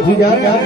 ભાવથી જાય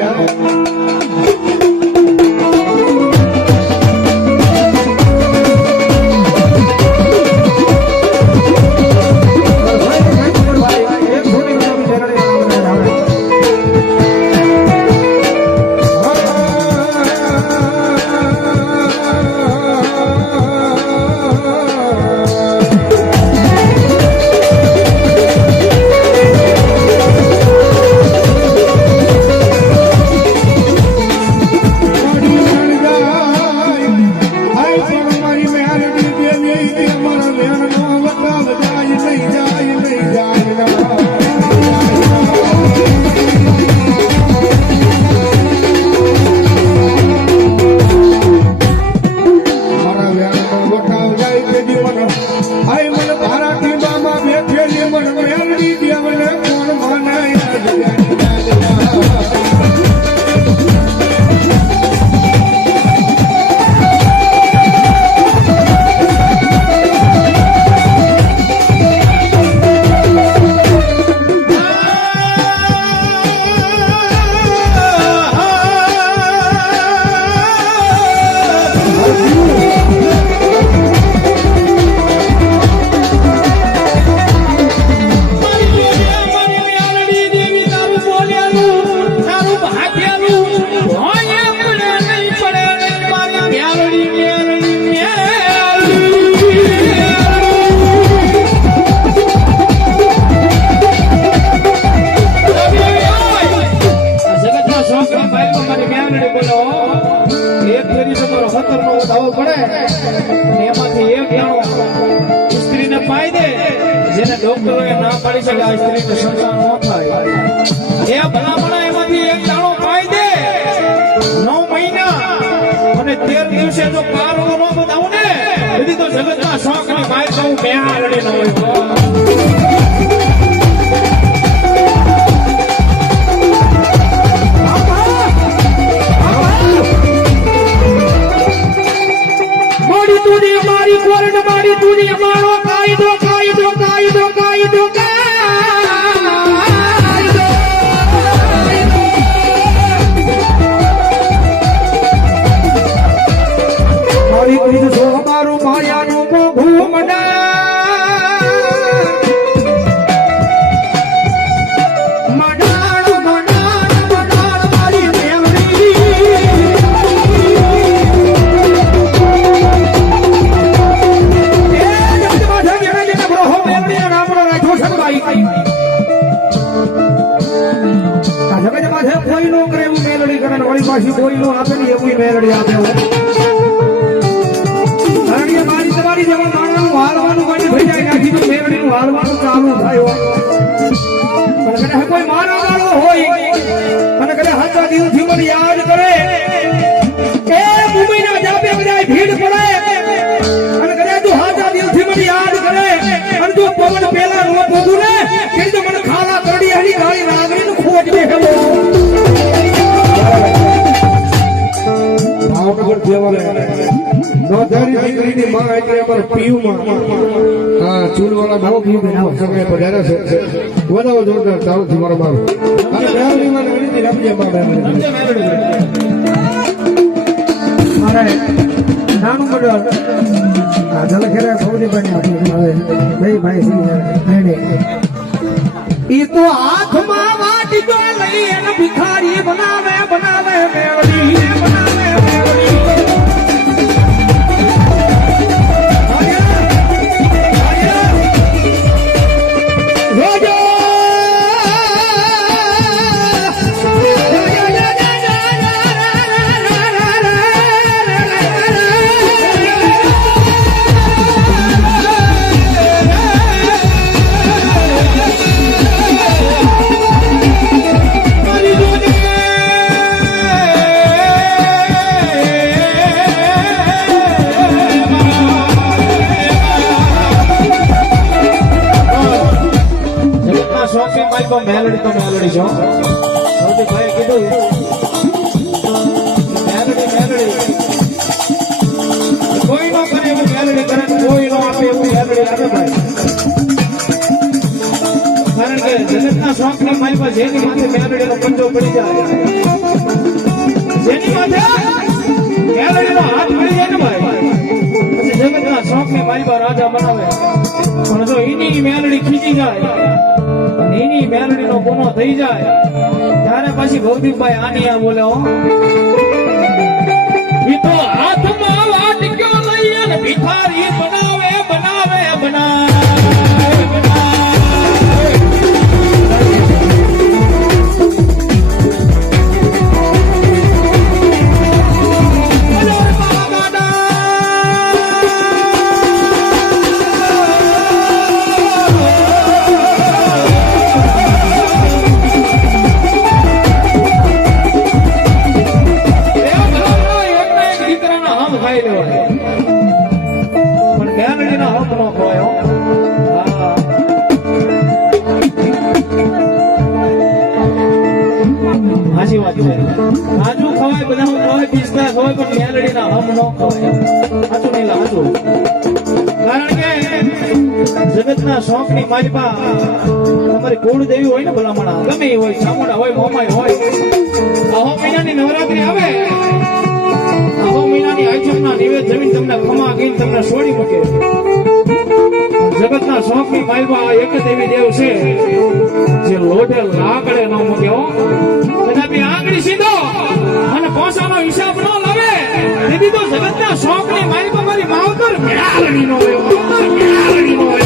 મેલડી તો મેલડી છો સૌથી ભાઈ કીધું મેલડી મેલડી કોઈ નો કરે એવું મેલડી કરે કોઈ નો આપે એવું મેલડી આપે ભાઈ કારણ કે જગતના શોખ ની મારી પાસે જેની માથે મેલડી નો પંજો માંડો પડી જાય જેની માથે મેલડીનો હાથ પડી જાય ને ભાઈ પછી જગતના શોખની માલિકા રાજા બનાવે પણ જો એની મેલડી ખીચી જાય અને એની મેલડીનો ગુનો થઈ જાય ત્યારે પછી ભૌતિકભાઈ આની આ બોલે હો ઈ તો હાથમાં વાટક્યો લઈ અને ભિખારી બનાવે બનાવે બનાવે કાજુ ખવાય બદામ ખવાય પિસ્તા ખવાય પણ મેલડીના હમ ન ખવાય સાચું નહીં સાચું કારણ કે જગતના શોખની માલિકા તમારી કુળદેવી હોય ને ભલામણા ગમે એ હોય ચામુંડા હોય મોમાઈ હોય આહો મહિનાની નવરાત્રી આવે આહો મહિનાની આઈટમના નિવેદ જમીન તમને ખમા ગઈને તમને છોડી મૂકે જગતના શોખની માલિકા એક જ એવી દેવ છે જે લોઢે લાકડે ન મૂક્યો કદાપી આંગળી સીધો અને પોસાનો હિસાબ ન લાવે દીદી તો જગતના શોખની માલિકા મારી માવતર મેલડી નો હોય મેલડી નો હોય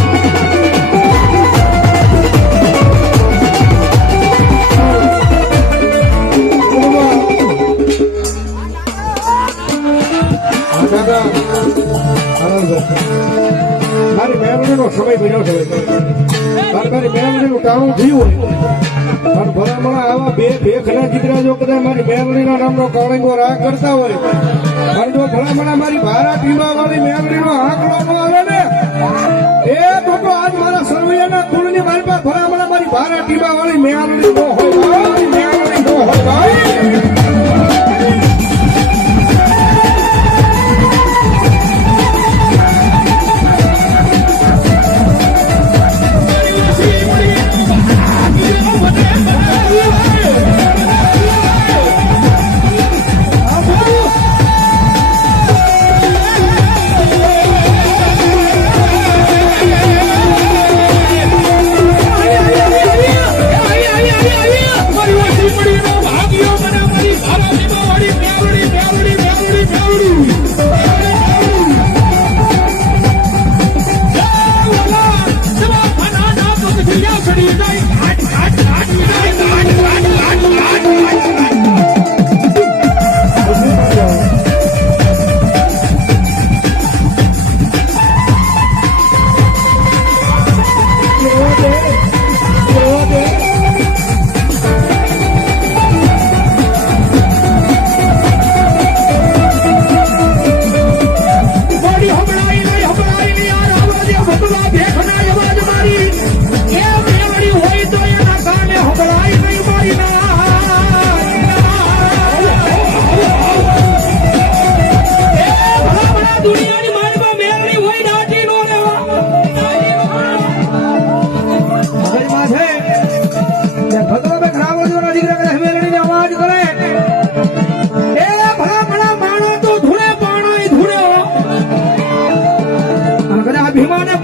મારી મેલડીનો સમય બન્યો છે મારી મેલડીનું ટાણું થયું હોય પણ ભલામણા આવા બે ખરા દીકરા જો કદાચ મારી મેલડીના નામનો કાળંગો રાગ કરતા હોય પણ જો ભલામણા મારી ભારા પીવા વાળી મેલડીનો આંકડો ન આવે ને એ તો આજ મારા સરવૈયાના કુળની મારી પાસે ભલામણા મારી ભારા પીવા વાળી મેલડી ન હોય ભાઈ મેલડી ન હોય ભાઈ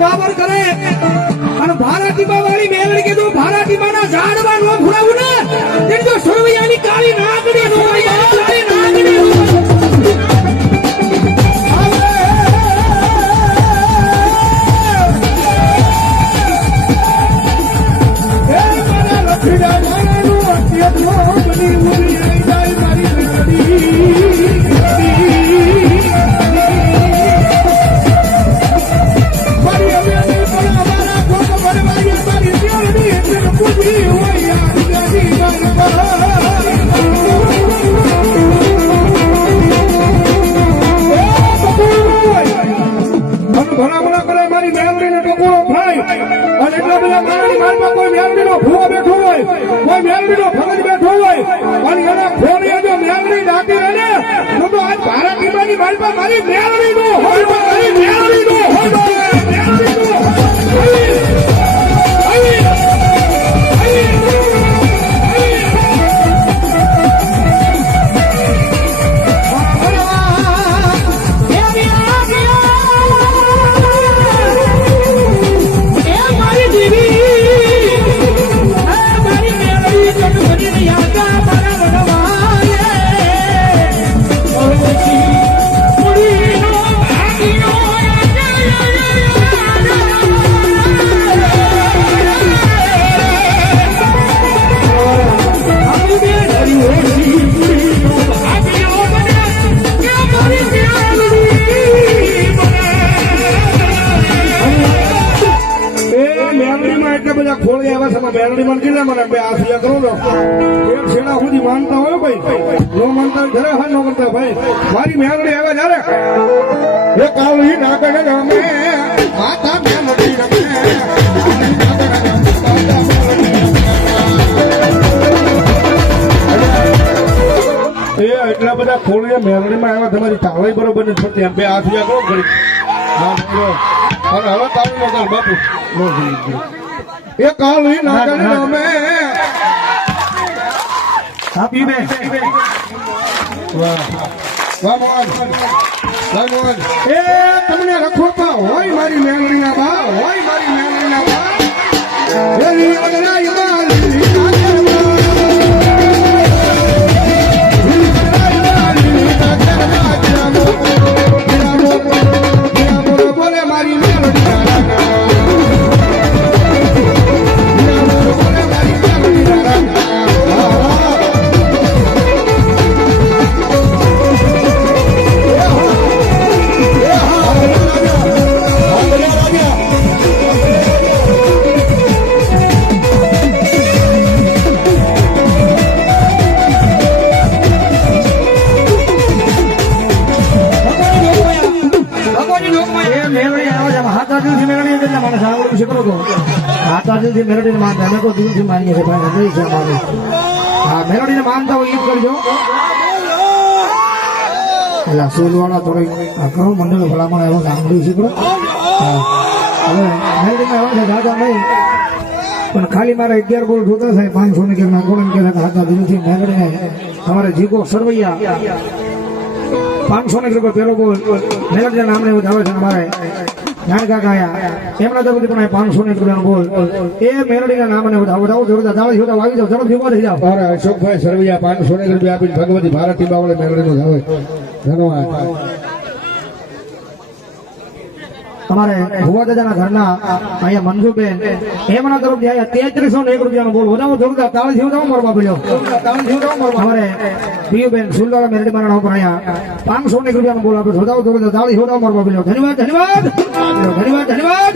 પાવર કરે અને ભારતી વાળી મેલડી કીધું ભારતી માના ઝાડવા નો ઘુરાવું ને તે જો સરવૈયાની કાળી નાગડી નો કાળી નાગડી મારી મેલડી નો હોય મારી મેલડી નો હોય મેલડી નો હોય મેલડી માં કીધા મને બે આસિયા કરો ને એક છેડા સુધી માનતા હોય ભાઈ નો માનતા ઘરે હા નો કરતા ભાઈ મારી મેલડી આવે જ્યારે એ કાળી નાગણ રમે માતા મેલડી રમે એ એટલા બધા ખોલીએ મેલડીમાં આવ્યા તમારી તાળી બરોબર નથી થતી એમ બે આસિયા કરો ઘડી હા બોલો અને હવે તાળી નો કર બાપુ નો ભૂલી એ કાળી નાગણ રમે આપી બે વાહ વાહ મોહન વાહ મોહન એ તમને રખોતા હોય મારી મેલડીના બા હોય મારી મેલડીના બા એની અગરાઈ માલી બોલે મારી મેલડીના મેલોડીને માનતા હોય એ કરજો એટલે સોલવાળા થોડી કરો મંડળ ભલામણ એવો સાંભળ્યું શીખડો હવે મેલોડીમાં એવો છે દાદા નહીં પણ ખાલી મારે 11 બોલ જોતા થાય 500 ને કે નાખોને કે હાથા દિનથી મેલોડીને તમારે જીગો સરવૈયા 500 ને રૂપિયા પેલો બોલ મેલોડીના નામને એવું આવે છે અમારે જ્ઞાન કાકા આયા એમના તરફથી પણ 500 ને રૂપિયાનો બોલ એ મેલડીના નામને વધાવો જોરદાર દાવા જોતા વાગી જાવ ચલો ભીમો થઈ જાવ અરે અશોકભાઈ સરવૈયા 500 ને રૂપિયા આપીને ભગવતી ભારતી બાવળે મેલડીનો ધાવે ધન્યવાદ અમારે ભુવા દાદાના ઘરના અહીંયા મનસુખબેન એમના તરફથી આયા 3301 રૂપિયાનો બોલ વધાવો જોરદાર તાળી જીવડાવો મરવા પડ્યો અમારે પીયુબેન સુલવાળા મેલડી મારા ઉપર આયા 500 રૂપિયાનો બોલ આપે વધાવો જોરદાર તાળી જીવડાવો મરવા પડ્યો ધન્યવાદ ધન્યવાદ ધન્યવાદ ધન્યવાદ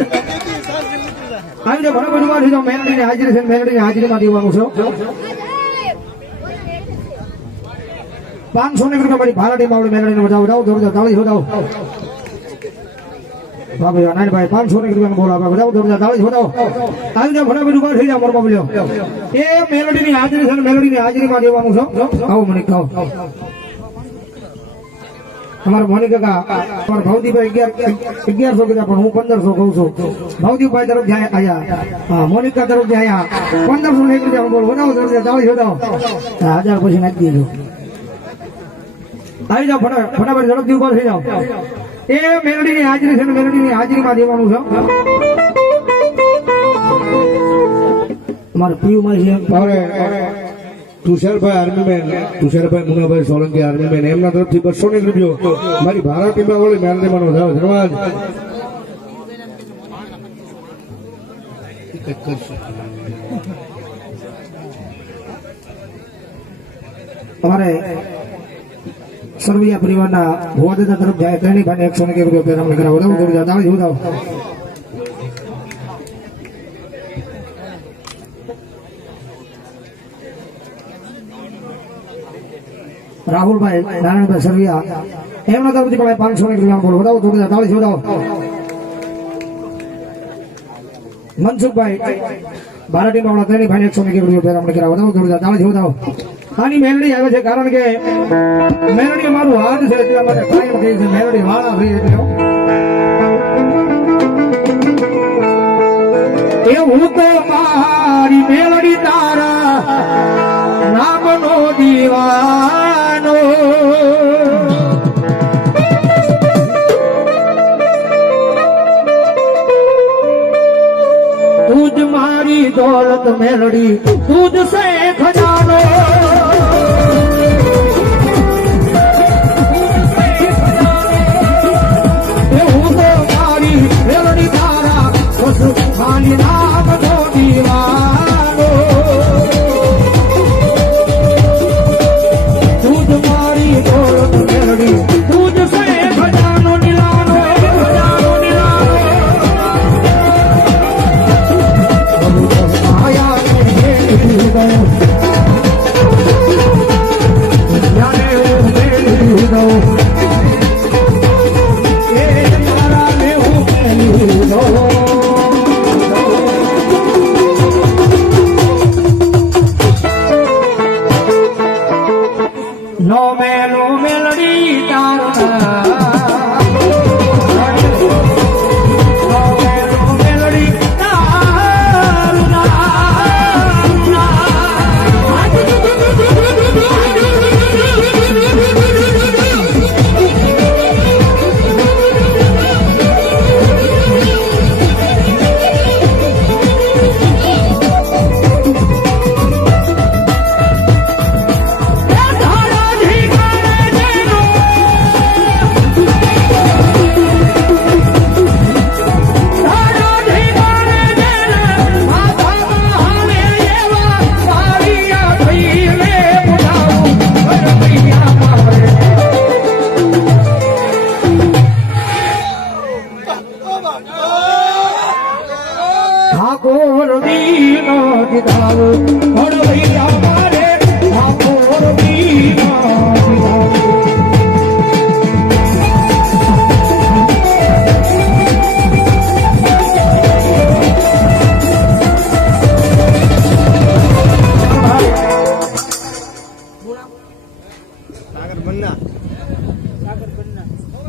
આવી જાવ ઘણો બધું વાળી જાવ મેલડીની હાજરી છે મેલડીની હાજરીમાં દેવાનું છે 500 રૂપિયા મારી ભારતી બાવળી મેલડીને વધાવો જોરદાર તાળી જીવડાવો બાબા નાનભાઈ 500 રૂપિયાનો બોલ આપે વધાવો જોરદાર તાળી જીવડાવો આવી જાવ ઘણો બધું થઈ જાવ મરવા પડ્યો એ મેલડીની હાજરી છે મેલડીની હાજરીમાં દેવાનું છે આવો મને કહો અમારા મોની કાકા અમારા ભાવદીભાઈ 1100 કીધા પણ હું 1500 કહું છું ભાવદીભાઈ તરફ આયા હા મોનિકા તરફ આયા 1500 રૂપિયા બોલ વધાવો જોરદાર તાળી વધાવો 1000 પછી નાખી દેજો આવી જાવ ફટાફટ ઝડપથી ઉભા થઈ જાવ એ મેલડીની હાજરી છે મેલડીની હાજરીમાં દેવાનું છે અમારા પીયુમાં છે તુષારભાઈ આર્મીમેન તુષારભાઈ મુનાભાઈ સોલંકી આર્મીમેન એમના તરફથી 200 રૂપિયો મારી ભારતી બાવળી મેલડીમાં વધાવો ધન્યવાદ અમારે સરવૈયા પરિવારના ભુવા દાદા તરફ જાય ત્રણેય ભાઈને 101 રૂપિયા પેરામણ કરાવો વધાવો તાળી વધાવો રાહુલભાઈ નારાયણભાઈ સરવૈયા એમના તરફથી પણ 500 રૂપિયા બોલો વધાવો જોરદાર તાળી વધાવો મનસુખભાઈ ભારતી બાવળા ત્રણેય ભાઈને 101 રૂપિયા પેરામણ કરાવો વધાવો જોરદાર તાળી વધાવો આની મેલડી આવે છે કારણ કે મેલડી મારું હાથ છે એટલા માટે કાયમ કહે છે મેલડી વાળા ભાઈ એટલે એવું તો મારી મેલડી તારા નામનો દીવાનો તુજ મારી દોલત મેલડી તુજ સે ખજાનો ખાલી નામ નો દીવાનો તુજ મારી દોલત મેલડી તુજ સે ખજાનો નીલાનો ખજાનો નીલાનો આયા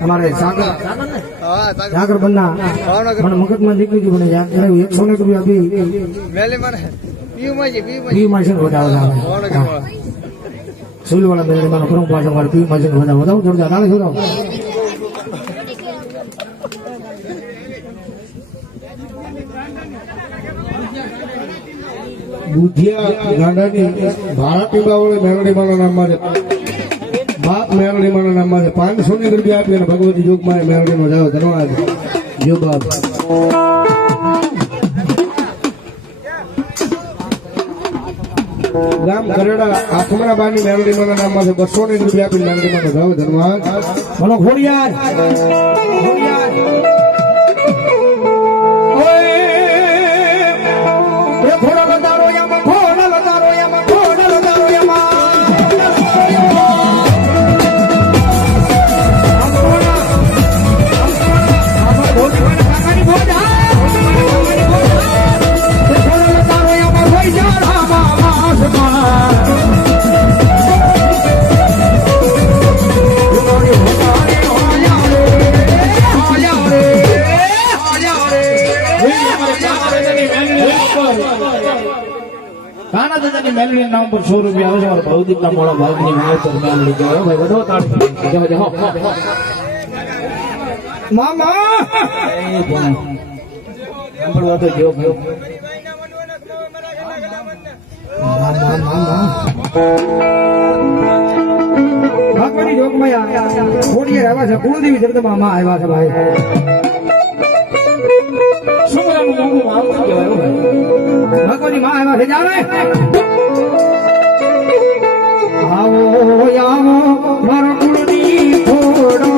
અમારે સાગર બન્ના મને મગજમાં નીકળી ગયું મને યાદ કરાવ્યું 100 રૂપિયા બી બી માસી વધાવો સુલવાળા મેળવી મારો પરમ પાછળ મારે બી માસી વધાવો જોરદાર નાળે જોડાવો બુધિયા ગાંડાની ભાડા પીવા વાળી મેલડી માના નામમાં છે બાપ મેલડી માના નામમાં છે 500 રૂપિયા આપી અને ભગવતી જોગમાં મેલડીનો જાવ ધન્યવાદ જો બાપ ગામ કરેડા આખમણા બાની મેલડી માના નામમાં છે 200 રૂપિયા આપી મેલડી માનો જાવ ધન્યવાદ બોલો ખોડિયાર કાના દાદાની મેલડી નામ પર 100 રૂપિયા આવે છે મારા ભૌતિકના મોડા ભાગની માવતર મેલડી કહેવાય ભાઈ વધો તાળી જાઓ જાઓ મામા સાંભળવા તો જો ગયો ભગવાનની જોગમાં ખોડિયાર આવ્યા છે કુળદેવી જગદંબા માં આવ્યા છે ભાઈ છોકરાનું મોંઘું માવતર કહેવાય ભાઈ ભગવાનની માં આવ્યા છે જાણે આવો આવો મારો કુળની ખોડો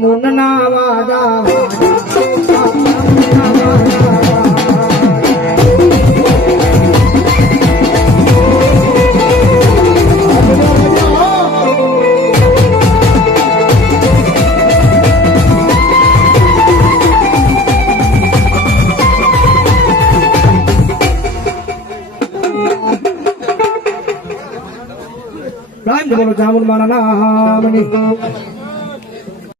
મુન્ના વાજા બોલો ચામુંડ માના નામની